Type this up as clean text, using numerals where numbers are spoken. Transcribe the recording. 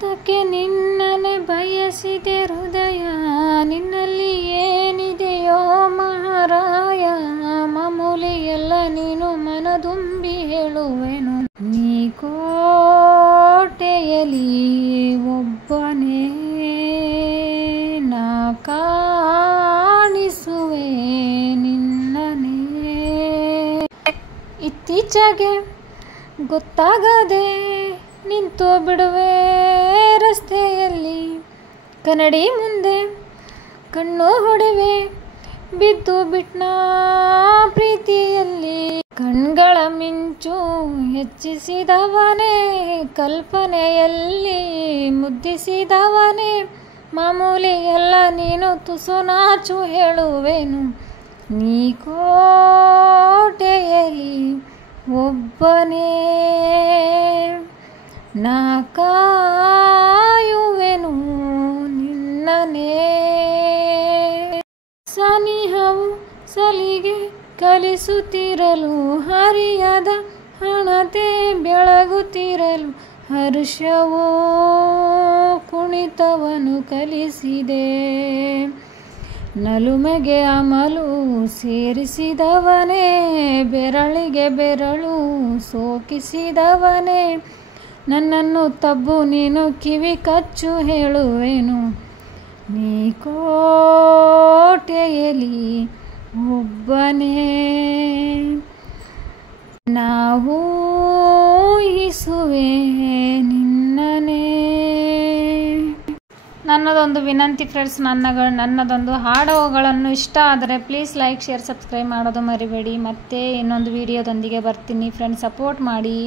ಯಾತಕ್ಕೆ ನಿನ್ನನೆ ಬಯಸಿದೆ ಹೃದಯ, ನಿನ್ನಲ್ಲಿ ಏನಿದೆಯೋ ಮಹಾರಾಯ. ಮಾಮೂಲಿ ಎಲ್ಲ ನೀನು ಮನದುಂಬಿ ಹೇಳುವೆನು. ನೀ ಕೋಟೆಯಲ್ಲಿ ಒಬ್ಬನೇ ನಾ ಕಾಣಿಸುವೆ ನಿನ್ನನೇ. ಇತ್ತೀಚೆಗೆ ಗೊತ್ತಾಗದೆ ನಿಂತು ಬಿಡುವೆ ರಸ್ತೆಯಲ್ಲಿ, ಕನ್ನಡಿ ಮುಂದೆ ಕಣ್ಣು ಹೊಡೆವೆ ಬಿದ್ದು ಬಿಟ್ನ ಪ್ರೀತಿಯಲ್ಲಿ. ಕಣ್ಗಳ ಮಿಂಚು ಹೆಚ್ಚಿಸಿದವನೇ, ಕಲ್ಪನೆಯಲ್ಲಿ ಮುದ್ದಿಸಿದವನೇ. ಮಾಮೂಲಿ ಎಲ್ಲ ನೀನು ತುಸು ನಾಚು ಹೇಳುವೆನು. ನೀ ಕೋಟೆಯಲ್ಲಿ ಒಬ್ಬನೇ ನಾ ಕಾಯುವೆನು ನಿನ್ನನೇ. ಸನಿಹವು ಸಲಿಗೆ ಕಲಿಸುತ್ತಿರಲು, ಹರಿಯದ ಹಣತೆ ಬೆಳಗುತ್ತಿರಲು, ಹರ್ಷವೋ ಕುಣಿತವನ್ನು ಕಲಿಸಿದೆ. ನಲುಮೆಗೆ ಅಮಲು ಸೇರಿಸಿದವನೇ, ಬೆರಳಿಗೆ ಬೆರಳು ಸೋಕಿಸಿದವನೇ. ನನ್ನನ್ನು ತಬ್ಬು ನೀನು ಕಿವಿ ಕಚ್ಚು ಹೇಳುವೆನು. ನೀ ಕೋಟೆಯಲ್ಲಿ ಒಬ್ಬನೇ ನಾವು ಊಹಿಸುವೆ ನಿನ್ನನೇ. ನನ್ನದೊಂದು ವಿನಂತಿ ಫ್ರೆಂಡ್ಸ್, ನನ್ನದೊಂದು ಹಾಡುಗಳನ್ನು ಇಷ್ಟ ಆದರೆ ಪ್ಲೀಸ್ ಲೈಕ್, ಶೇರ್, ಸಬ್ಸ್ಕ್ರೈಬ್ ಮಾಡೋದು ಮರಿಬೇಡಿ. ಮತ್ತೆ ಇನ್ನೊಂದು ವಿಡಿಯೋದೊಂದಿಗೆ ಬರ್ತೀನಿ ಫ್ರೆಂಡ್ಸ್, ಸಪೋರ್ಟ್ ಮಾಡಿ.